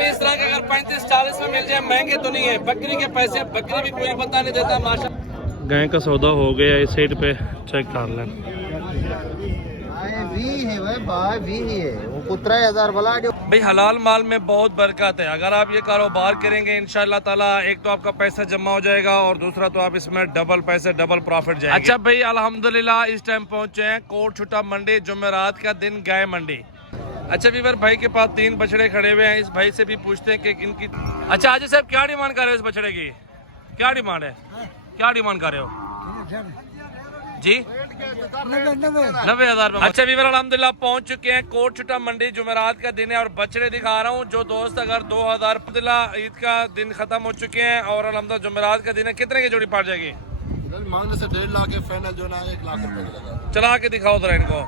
इस तरह के अगर 35-40 में मिल जाए महंगे तो नहीं है। बकरी के पैसे बकरी भी कोई बता नहीं देता माशा। गाय का सौदा हो गया, इस साइड पे चेक कर लें। भाई हलाल माल में बहुत बरकत है। अगर आप ये कारोबार करेंगे इंशाल्लाह ताला, एक तो आपका पैसा जमा हो जाएगा और दूसरा तो आप इसमें डबल पैसे डबल प्रॉफिट जाएंगे। अच्छा भाई अल्हम्दुलिल्लाह इस टाइम पहुंचे हैं कोट छुट्टा मंडी, जुमेरात का दिन गाय मंडी। अच्छा वीवर भाई के पास 3 बछड़े खड़े हुए हैं, इस भाई से भी पूछते हैं कि इनकी। अच्छा हाजी साहब क्या डिमांड कर रहे हो इस बछड़े की? क्या डिमांड है, क्या डिमांड कर रहे हो जी? 90,000। अच्छा वीवर अल्हम्दुलिल्लाह पहुंच चुके हैं कोट छुट्टा मंडी, जुमेरात का दिन है और बछड़े दिखा रहा हूं जो दोस्त अगर 2000 ईद का दिन खत्म हो चुके हैं और अल्हम्दुलिल्लाह जुमेरात का दिन है। कितने की जोड़ी पड़ जाएगी? मांगने से 1.5 लाख है, फाइनल जो ना 1 लाख रुपए लगा। चला के दिखाओ जरा इनको।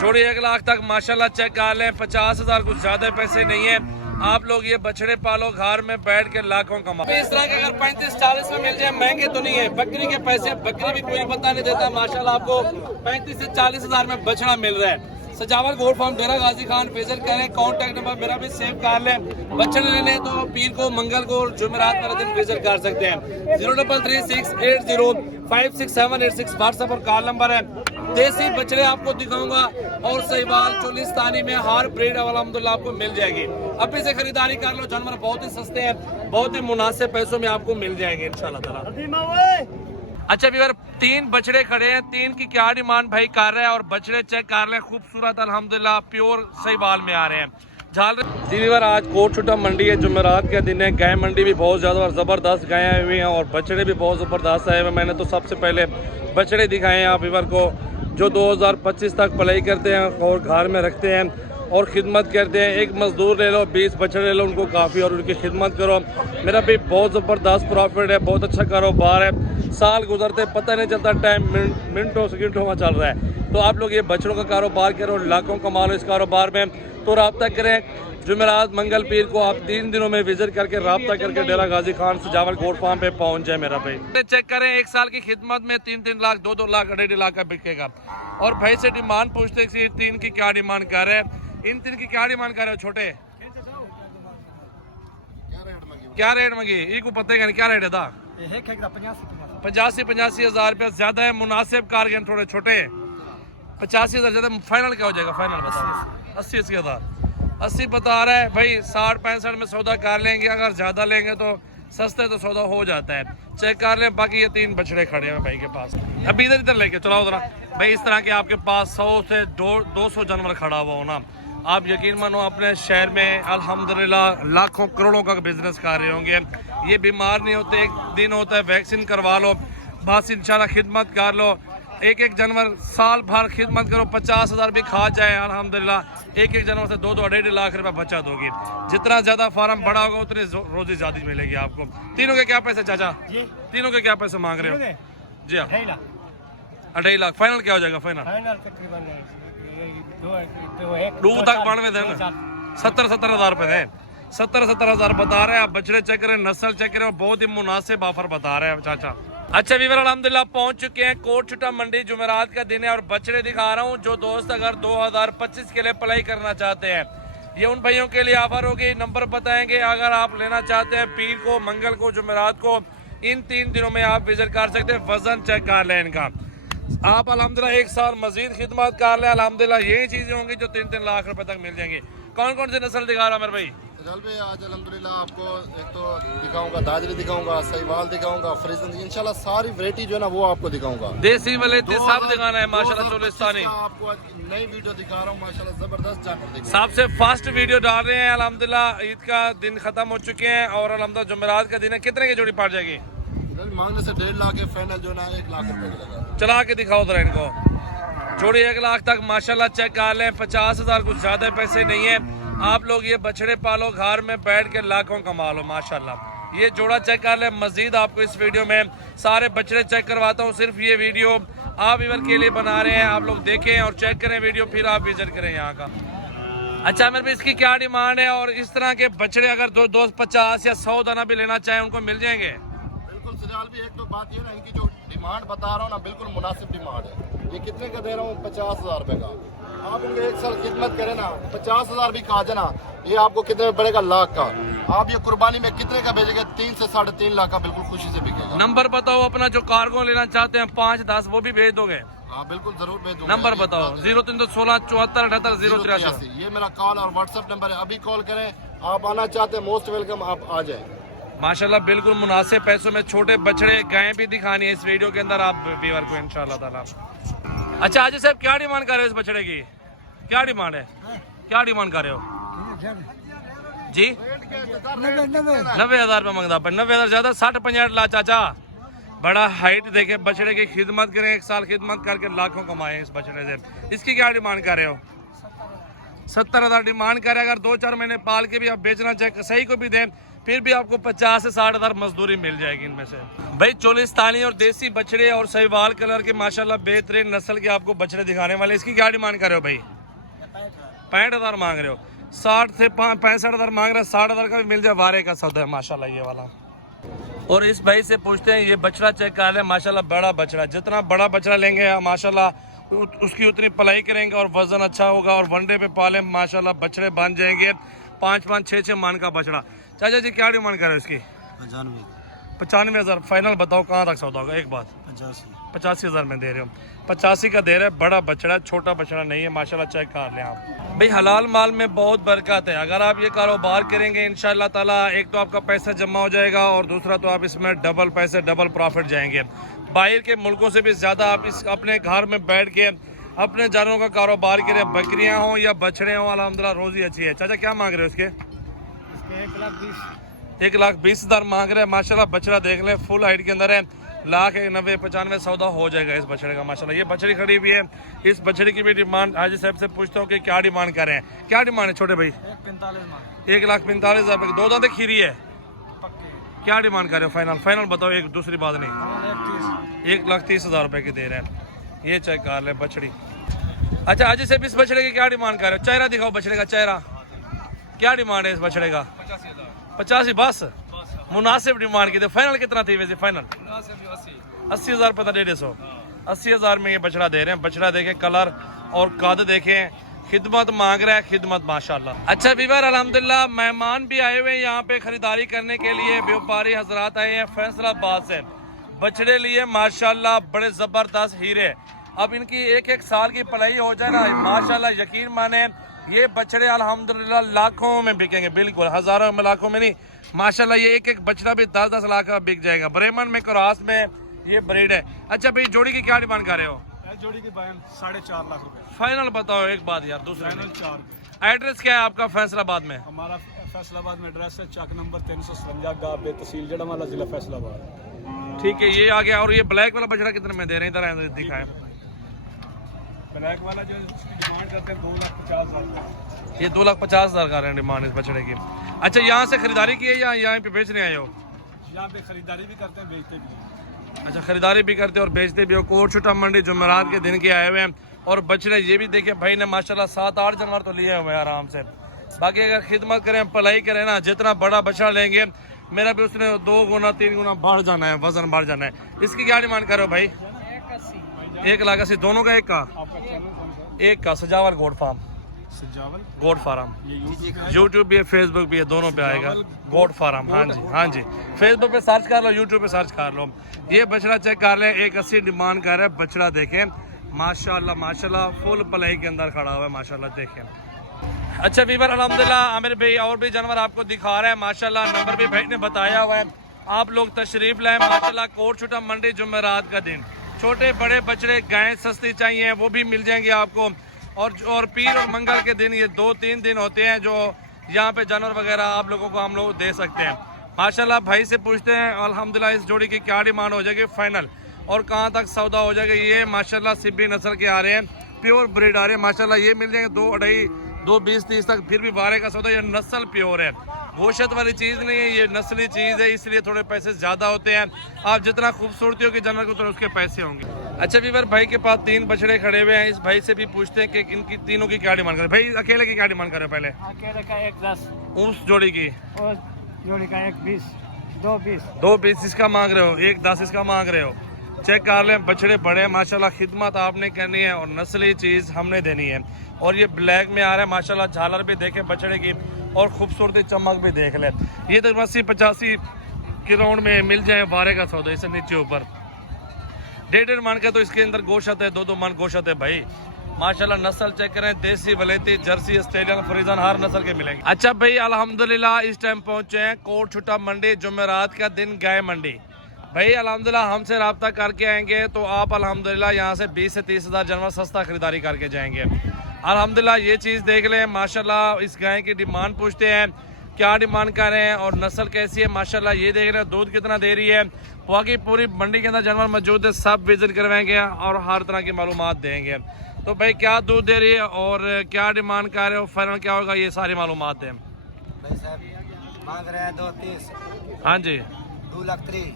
जोड़ी 1 लाख तक माशाल्लाह चेक कर लें। 50,000 कुछ ज्यादा पैसे नहीं है। आप लोग ये बछड़े पालो, घर में बैठ के लाखों कमा। इस तरह के अगर 35-40 में मिल जाए महंगे तो नहीं है। बकरी के पैसे बकरी भी कोई बता नहीं देता माशाल्लाह। आपको 35 से 40,000 में बछड़ा मिल रहा है। सजावल गोट फार्म डेरा गाजी खान विजिट करें। कॉन्टैक्ट नंबर मेरा भी सेव कर लें। बछड़े लेने तो पीर को, मंगल को, जुमेरात वाले दिन विजिट कर सकते हैं। 0336805686 व्हाट्सएप और कॉल नंबर है। देसी बछड़े आपको दिखाऊंगा और सहीवाल चोलिस्तानी में हर ब्रीड अल्हम्दुलिल्लाह आपको मिल जाएगी। अभी से खरीदारी कर लो, जानवर बहुत ही सस्ते हैं, बहुत ही मुनासिब पैसों में आपको मिल जाएंगे इंशाल्लाह ताला। अच्छा व्यूअर 3 बछड़े खड़े हैं, 3 की क्या डिमांड भाई कर रहा है और बछड़े चेक कर लें। खूबसूरत अल्हम्दुलिल्लाह प्योर सहीवाल में आ रहे हैं। जी व्यूअर आज कोट छुट्टा मंडी है, जुमेरात का दिन है। गाय मंडी भी बहुत ज़्यादा और ज़बरदस्त गायें आई हुई हैं और बछड़े भी बहुत ज़बरदस्त आए हुए। मैंने तो सबसे पहले बछड़े दिखाए हैं आप व्यूअर को जो 2025 तक पलाई करते हैं और घर में रखते हैं और ख़िदमत करते हैं। एक मज़दूर ले लो, 20 बछड़े ले लो, उनको काफ़ी और उनकी खिदमत करो। मेरा भी बहुत ज़बरदस्त प्रॉफिट है, बहुत अच्छा कारोबार है। साल गुजरते पता नहीं चलता, टाइम मिनटों सेकंडों में चल रहा है। तो आप लोग ये बछड़ों का कारोबार करो, लाखों कमा लो इस कारोबार में। तो रब्ता करें, जुमेरात मंगल पीर को आप 3 दिनों में विजिट करके रब्ता करके डेरा गाजी खान सजावल गोट फार्म पे पहुंच जाए मेरा भाई। चेक करें 1 साल की खिदमत में 3-3 लाख 2-2 लाख 2.5 लाख का बिकेगा। और भाई से डिमांड पूछते 3 की क्या डिमांड कर रहे हैं, इन 3 की क्या डिमांड कर रहे हो? छोटे क्या रेट मंगी? ई को पता है क्या रेट है? 85,000 रुपया ज्यादा है, मुनासिब कारगर थोड़े छोटे 85,000 ज्यादा। फाइनल क्या हो जाएगा? फाइनल बता 80,000 80 बता रहा है भाई। 60-65 में सौदा कर लेंगे, अगर ज्यादा लेंगे तो सस्ते तो सौदा हो जाता है। चेक कर लें। बाकी ये 3 बछड़े खड़े हैं भाई के पास। अभी इधर लेके चलाओ जरा भाई। इस तरह के आपके पास 100 से 200 जानवर खड़ा हुआ हो ना, आप यकीन मानो अपने शहर में अल्हम्दुलिल्लाह लाखों करोड़ों का बिजनेस कर रहे होंगे। ये बीमार नहीं होते, एक दिन होता है वैक्सीन करवा लो, बस इंशाल्लाह खिदमत कर लो। एक जानवर साल भर खिदमत करो, 50,000 भी खा जाए अल्हम्दुलिल्लाह। एक जानवर से 2-2 2.5 लाख रुपए बचत होगी। जितना ज्यादा फार्म बड़ा होगा उतनी रोजी ज्यादा मिलेगी आपको। तीनों के क्या पैसे चाचा? तीनों के क्या पैसे मांग रहे हो? जी हाँ 2.5 लाख। फाइनल क्या हो जाएगा? फाइनल 2 तक 92 थे ना, 70,000 रुपए थे। 70,000 बता रहे हैं आप। बछड़े चेक करें, नस्ल चेक करें, बहुत ही मुनासिब ऑफर बता रहे हैं चाचा। अच्छा वीवर अल्हम्दुलिल्लाह पहुंच चुके हैं कोट छुट्टा मंडी, जुमेरात का दिन है और बछड़े दिखा रहा हूं जो दोस्त अगर 2025 के लिए अप्लाई करना चाहते हैं। ये उन भाइयों के लिए ऑफर होगी। नंबर बताएंगे, अगर आप लेना चाहते हैं पीर को, मंगल को, जुमेरात को, इन 3 दिनों में आप विजिट कर सकते हैं। वजन चेक कर लें इनका। आप अल्हम्दुलिल्लाह 1 साल मजीद खिदमत कर लें, अल्हम्दुलिल्लाह यही चीजें होंगी जो 3-3 लाख रुपए तक मिल जाएंगी। कौन कौन सी नस्ल दिखा रहा मेरे भाई? आज अल्हम्दुलिल्लाह आपको एक तो दिखाऊंगा, दादरी दिखाऊंगा, सहीवाल दिखाऊंगा, फ्रीजन, इंशाल्लाह सारी वैरायटी जो है ना वो आपको दिखाऊंगा। देसी वाले सब दिखाना है माशाल्लाह। चोलिस्तानी आपको नई वीडियो दिखा रहा हूँ माशाल्लाह, जबरदस्त जानवर। सबसे फर्स्ट वीडियो डाल रहे हैं अल्हम्दुलिल्लाह। ईद का दिन खत्म हो चुके हैं और अल्हम्दुलिल्लाह जुमेरात का दिन है। कितने की जोड़ी पड़ जाएगी? मांगने से 1.5 लाख है, फाइनल जो ना 1 लाख रुपए लगा। चला के दिखाओ जरा इनको। जोड़ी 1 लाख तक माशाल्लाह चेक कर लें। 50,000 कुछ ज्यादा पैसे नहीं है। आप लोग ये बछड़े पालो, घर में बैठ के लाखों कमा लो माशाल्लाह। ये जोड़ा चेक कर ले। मजीद आपको इस वीडियो में सारे बछड़े चेक करवाता हूँ। सिर्फ ये वीडियो आप इवर के लिए बना रहे हैं, आप लोग देखें और चेक करें वीडियो, फिर आप विजिट करें यहाँ का। अच्छा मेरे भी इसकी क्या डिमांड है और इस तरह के बछड़े अगर 250 या 100 दाना भी लेना चाहें उनको मिल जाएंगे? बिल्कुल सजाल भी। एक तो बात ये ना, इनकी जो डिमांड बता रहा हूँ ना बिल्कुल मुनासिब डिमांड है। ये कितने का दे रहा हूँ? 50,000 रुपए का। आप उनके 1 साल खिदमत करें ना, 50,000 भी खा जाए ना, ये आपको कितने में पड़ेगा? लाख का। आप ये कुर्बानी में कितने का बेचेंगे? 3 से 3.5 लाख का बिल्कुल खुशी से बिकेगा। नंबर बताओ अपना, जो कार्गो लेना चाहते हैं 5-10 वो भी भेज दोगे? हाँ बिल्कुल जरूर भेज दूंगा। नंबर बताओ। 0316 74 78 083। ये मेरा कॉल और व्हाट्सएप नंबर है, अभी कॉल करें। आप आना चाहते हैं मोस्ट वेलकम, आप आ जाए। माशाल्लाह बिल्कुल मुनासिब पैसों में छोटे बछड़े गायें भी दिखानी है इस वीडियो के अंदर आप व्यूअर को इंशाल्लाह ताला। अच्छा हाजी साहब क्या डिमांड कर रहे हो इस बछड़े की? क्या डिमांड है? क्या डिमांड कर रहे हो जी? 90,000 रुपये मंगता पर 90,000 ज्यादा 60-65 लाख। चाचा बड़ा हाइट देखे बछड़े की खिदमत करें, 1 साल खिदमत करके लाखों कमाए इस बछड़े से। इसकी क्या डिमांड कर रहे हो? 70,000 डिमांड करे। अगर 2-4 महीने पाल के भी आप बेचना चाहे सही को भी दें फिर भी आपको 50 से 60,000 मजदूरी मिल जाएगी इनमें से। भाई चोलिस्तानी और देसी बछड़े और सहीवाल कलर के माशाल्लाह बेहतरीन नस्ल के आपको बछड़े दिखाने वाले। इसकी क्या डिमांड कर रहे हो भाई? 65,000 मांग रहे हो। 60 से 65,000 मांग रहे हैं। 60,000 का भी मिल जाए, वारे का सौदा है माशाल्लाह ये वाला। और इस भाई से पूछते हैं ये बछड़ा चेक कर ले, माशाल्लाह बड़ा बछड़ा। जितना बड़ा बछड़ा लेंगे माशाल्लाह उसकी उतनी पलाई करेंगे और वजन अच्छा होगा और वनडे पे पाले माशाल्लाह बछड़े बन जाएंगे। 5-5, 6-6 मान का बछड़ा। चाचा जी क्या डिमांड कर रहे हो इसकी? 95,000 फाइनल बताओ कहाँ तक सौदा होगा? एक बात 85,000 में दे रहे हो। 85 का दे रहे हैं। बड़ा बछड़ा, छोटा बछड़ा नहीं है माशाल्लाह, चेक कर लें आप। भाई हलाल माल में बहुत बरकत है। अगर आप ये कारोबार करेंगे इंशाल्लाह ताला, एक तो आपका पैसा जमा हो जाएगा और दूसरा तो आप इसमें डबल पैसे डबल प्रॉफिट जाएंगे। बाहर के मुल्कों से भी ज़्यादा आप इस अपने घर में बैठ के अपने जानवरों का कारोबार करें, बकरियाँ हों या बछड़े हों, अल्हम्दुलिल्लाह रोज़ी अच्छी है। चाचा क्या मांग रहे हो इसके? 1,20,000 मांग रहे हैं माशाल्लाह। बछड़ा देख लें फुल हाइट के अंदर है। 1,90,95 सौदा हो जाएगा इस बछड़े का माशाल्लाह। ये बछड़ी खड़ी हुई है। इस बछड़ी की भी डिमांड हाजी साहब से पूछता हूँ कि क्या डिमांड कर रहे हैं? क्या डिमांड है छोटे भाई? 1,45,000 रुपये की। 2 दांत खीरी है। क्या डिमांड कर रहे हो? फाइनल बताओ, एक दूसरी बात नहीं। 1,30,000 रुपये की दे रहे हैं। ये चेक कर ले बछड़ी। अच्छा हाजी साहब इस बछड़े की क्या डिमांड कर रहे हो? चेहरा दिखाओ बछड़े का चेहरा। क्या डिमांड है इस बछड़े का? 85 बस मुनासिब डिमांड की थी। फाइनल कितना थी वैसे? फाइनल 80,000 रुपये था। 150 80,000 में ये बछड़ा दे रहे हैं। बछड़ा देखें, कलर और कद देखें, खिदमत मांग रहा है, खिदमत माशाल्लाह। अच्छा वीवर अल्हम्दुलिल्लाह मेहमान भी आए हुए हैं यहाँ पे खरीदारी करने के लिए। व्यापारी हजरात आए हैं फैसलाबाद से। बछड़े लिए माशाल्लाह बड़े जबरदस्त हीरे। अब इनकी 1-1 साल की पलाई हो जाए ना माशाल्लाह, यकीन माने ये बछड़े अल्हम्दुलिल्लाह लाखों में बिकेंगे। बिल्कुल हजारों में, लाखों में नहीं माशाल्लाह। ये 1-1 बछड़ा भी 10-10 लाख का बिक जाएगा। ब्रेमन में क्रॉस में ये ब्रीड है। अच्छा भाई जोड़ी की क्या डिमांड कर रहे हो? जोड़ी की 4.5 लाख रुपए। फाइनल बताओ एक बात यार, दूसरा फाइनल 4। एड्रेस क्या है आपका फैसलाबाद में? हमारा फैसलाबाद में एड्रेस है चक नंबर 357 गाबे तहसील जड़ावाला जिला फैसलाबाद। ठीक है ये आ गया। और ये ब्लैक वाला बछड़ा कितने में दे रहे हैं? इधर दिखाएं। ब्लैक वाला जो डिमांड करते हैं 2,50,000। ये 2,50,000 का डिमांड इस बछड़े की। अच्छा यहाँ से खरीदारी की है या यहाँ पे बेचने आए हो? यहाँ पे खरीदारी भी करते हैं, बेचते भी हैं। अच्छा खरीदारी भी करते हो और बेचते भी हो। कोट छुट्टा मंडी जुमेरात के दिन के आए हुए हैं। और बछड़े ये भी देखिए भाई ने माशाल्लाह 7-8 जानवर तो लिए हुए हैं आराम से। बाकी अगर खिदमत करें, पलाई करें ना, जितना बड़ा बछड़ा लेंगे मेरा भी उसने 2 गुना 3 गुना बढ़ जाना है, वजन बढ़ जाना है। इसकी क्या डिमांड करो भाई? 1,80,000 दोनों का? एक का Sajawal goat farm, goat farm. YouTube भी है, फेसबुक भी है, दोनों पे आएगा गोट फार्म। हाँ जी फेसबुक पे सर्च कर लो, यूट्यूब पे सर्च कर लो। ये बछड़ा चेक कर ले, 1,80 डिमांड कर रहा है। बछड़ा देखें माशाल्लाह माशाल्लाह फुल पलाई के अंदर खड़ा हुआ है माशाल्लाह देखें। अच्छा वीवर अल्हम्दुलिल्लाह आमिर भाई और भी जानवर आपको दिखा रहे हैं माशाल्लाह। नंबर भी भाई ने बताया हुआ है, आप लोग तशरीफ लाएं माशाल्लाह। कोट छुट्टा मंडी जुमेरात का दिन। छोटे बड़े बछड़े गायें सस्ती चाहिए वो भी मिल जाएंगे आपको। और पीर और मंगल के दिन ये 2-3 दिन होते हैं जो यहाँ पे जानवर वगैरह आप लोगों को हम लोग दे सकते हैं माशाल्लाह। भाई से पूछते हैं अल्हम्दुलिल्लाह इस जोड़ी की क्या डिमांड हो जाएगी फाइनल और कहाँ तक सौदा हो जाएगा। ये माशाल्लाह सिब्बी नस्ल के आ रहे हैं, प्योर ब्रीड आ रहे हैं माशाल्लाह। ये मिल जाएंगे 2-2.5, 2,20-30 तक, फिर भी 12 का सौदा। ये नस्ल प्योर है, गोशत वाली चीज़ नहीं है, ये नस्ली चीज़ है, इसलिए थोड़े पैसे ज़्यादा होते हैं। आप जितना खूबसूरती हो कि जानवर को उतने उसके पैसे होंगे। अच्छा वीवर भाई के पास 3 बछड़े खड़े हुए हैं। इस भाई से भी पूछते हैं कि इनकी तीनों की क्या डिमांड करें। भाई अकेले की क्या डिमांड करें? पहले अकेले का 1,10, उस जोड़ी की और जोड़ी का 1,20, 2,20। 2,20 इसका मांग रहे हो, 1,10 इसका मांग रहे हो। चेक कर लें, बछड़े बड़े हैं माशाल्लाह। खिदमत आपने करनी है और नस्ली चीज़ हमने देनी है। और ये ब्लैक में आ रहा है माशाल्लाह, झालर भी देखे बछड़े की और खूबसूरती चमक भी देख ले। ये तो 80-85 के राउंड में मिल जाए बारह का सौदा, इससे नीचे ऊपर 1.5 मन का। तो इसके अंदर गोशत है, 2-2 मन गोशत है भाई माशाल्लाह। नस्ल चेक करें, देसी वलेती जर्सी ऑस्ट्रेलियन फ्रीजन हर नस्ल के मिलेंगे। अच्छा भाई अल्हम्दुलिल्लाह इस टाइम पहुंचे हैं कोट छुट्टा मंडी, जुमेरात का दिन गाय मंडी। भाई अल्हम्दुलिल्लाह हमसे रब्ता करके आएंगे तो आप अल्हम्दुलिल्लाह यहाँ से 20 से 30 हज़ार जानवर सस्ता खरीदारी करके जाएंगे। अल्हम्दुलिल्लाह ये चीज़ देख लें माशाल्लाह। इस गाय की डिमांड पूछते हैं, क्या डिमांड कर रहे हैं और नस्ल कैसी है माशाल्लाह। ये देख रहे हैं दूध कितना दे रही है। बाकी पूरी मंडी के अंदर जानवर मौजूद है, सब विजिट करवाएंगे और हर तरह की मालूमात देंगे। तो भाई क्या दूध दे रही है और क्या डिमांड कर रहे हो, फाइनल क्या होगा, ये सारी मालूमात दें। भाई साहब मांग रहे हैं 2.30। हाँ जी 2,03,000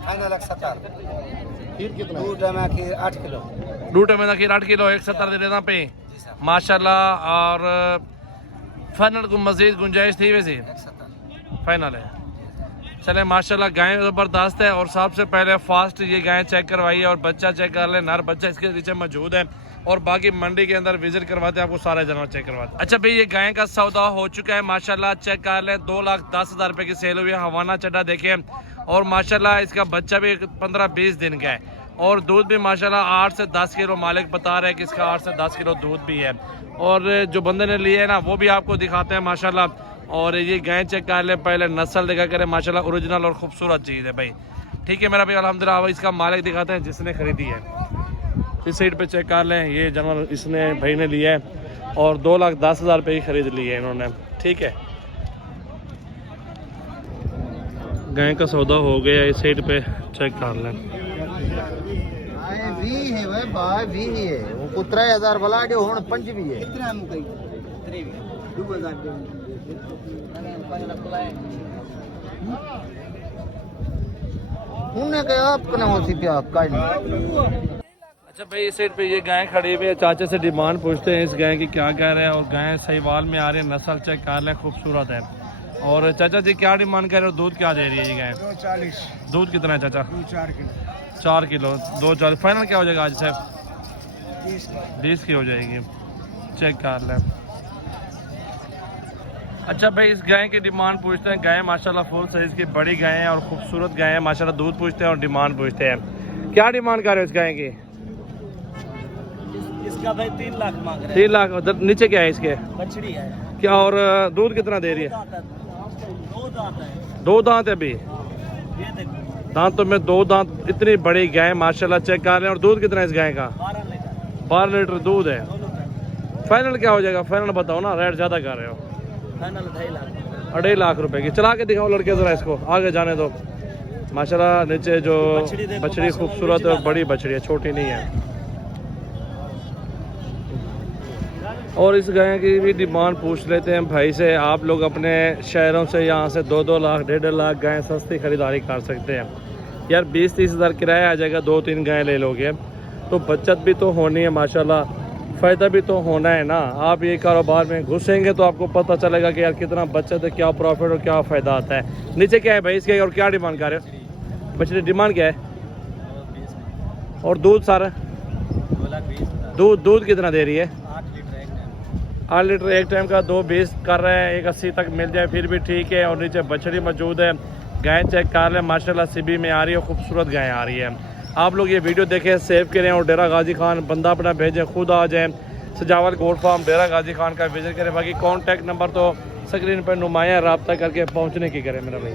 फाइनल 1,70,000। खीर कितना है? 2 टमा खीर 8 किलो। 2 टमे का खीर 8 किलो 170 दे देना पे जी साहब माशाल्लाह। और फाइनल को मजीद गुंजाइश थी वैसे 170। फाइनल है। चले माशाल्लाह गाय ज़बरदस्त है। और सबसे पहले फास्ट ये गाय चेक करवाइए और बच्चा चेक कर ले, नर बच्चा इसके नीचे मौजूद है। और बाकी मंडी के अंदर विजिट करवाते हैं, आपको सारा जानवर चेक करवाते हैं। अच्छा भाई ये गाय का सौदा हो चुका है माशाल्लाह, चेक कर ले। 2,10,000 रुपये की सेल हुई है। हवाना चड्डा देखे और माशाल्लाह इसका बच्चा भी 15-20 दिन का है। और दूध भी माशाल्लाह 8 से 10 किलो मालिक बता रहे हैं कि इसका 8 से 10 किलो दूध भी है। और जो बंदे ने लिए है ना वो भी आपको दिखाते हैं माशाल्लाह। और ये गाय चेक कर ले, पहले नस्ल देखा करें माशाल्लाह, ओरिजिनल और खूबसूरत चीज़ है भाई। ठीक है मेरा भाई अल्हम्दुलिल्लाह। अब इसका मालिक दिखाते हैं जिसने खरीदी है। इस साइड पे चेक कर लें, ये जानवर इसने भाई ने लिया है और 2,10,000 रुपये की खरीद ली है इन्होंने। ठीक है गाय का सौदा हो गया, इस साइड पे चेक कर लें। भी है भाई भाई भी है वो को 3,000 वाला दे हुन 5 भी है। कितना मुकई 2,000 उन्हें के आप कने होती पे आप का नहीं। अच्छा भाई इस साइड पे ये गाय खड़ी हुई है, चाचा से डिमांड पूछते हैं इस गाय की क्या कह रहे हैं। और गाय सहीवाल में आ रही है, नस्ल चेक कर लें, खूबसूरत है। और चाचा जी क्या डिमांड कर रहे हो, दूध क्या दे रही है ये गाय? 240। दूध कितना है चाचा? 4 किलो। 4 किलो 240। फाइनल क्या हो जाएगा आज साहब? 20 की हो जाएगी। चेक कर लें। अच्छा भाई इस गाय की डिमांड पूछते हैं। गाय माशाल्लाह फुल साइज की बड़ी गाय है और खूबसूरत गाय है माशाल्लाह। दूध पूछते हैं और डिमांड पूछते हैं। क्या डिमांड कर रहे हो इस गाय की? इसका भाई 3 लाख मांग रहे हैं। 3 लाख। उधर नीचे क्या है इसके? बछड़ी है क्या और दूध कितना दे रही है? 2 दांत है। 2 दांत है अभी? ये देखो दांतों में 2 दांत। इतनी बड़ी गाय माशाल्लाह चेक कर रहे हैं। और दूध कितना है इस गाय का? 12 लीटर। 12 लीटर दूध है। फाइनल क्या हो जाएगा? फाइनल बताओ ना, रेट ज्यादा कर रहे हो। फाइनल 2.5 लाख। 2.5 लाख रुपए की। चला के दिखाओ लड़के जरा, इसको आगे जाने दो। माशाल्लाह नीचे जो बछड़ी खूबसूरत है, बड़ी बछड़ी है, छोटी नहीं है। और इस गाय की भी डिमांड पूछ लेते हैं भाई से। आप लोग अपने शहरों से यहाँ से 2-2 लाख 1.5 लाख गाय सस्ती खरीदारी कर सकते हैं यार। 20-30 हज़ार किराया आ जाएगा, 2-3 गाय ले लोगे तो बचत भी तो होनी है माशाल्लाह, फ़ायदा भी तो होना है ना। आप ये कारोबार में घुसेंगे तो आपको पता चलेगा कि यार कितना बचत है, क्या प्रॉफिट और क्या फ़ायदा आता है। नीचे क्या है भाई इसके और क्या डिमांड कर रहे हो? बछड़ी डिमांड क्या है? और दूध सारा 2,20,000। दूध कितना दे रही है? 8 लीटर 8 लीटर एक टाइम। एक टाइम का। 2.20 कर रहे हैं, 1.80 तक मिल जाए फिर भी ठीक है। और नीचे बछड़ी मौजूद है। गाय चेक कर लें माशाल्लाह, सीबी में आ रही है, खूबसूरत गाय आ रही है। आप लोग ये वीडियो देखें, सेव करें और डेरा गाजी खान बंदा अपना भेजें, खुद आ जाएं। सजावल गोट फार्म डेरा गाजी खान का विजिट करें। बाकी कॉन्टैक्ट नंबर तो स्क्रीन पर नुमाया, रब्ता करके पहुँचने की करें मेरा भाई।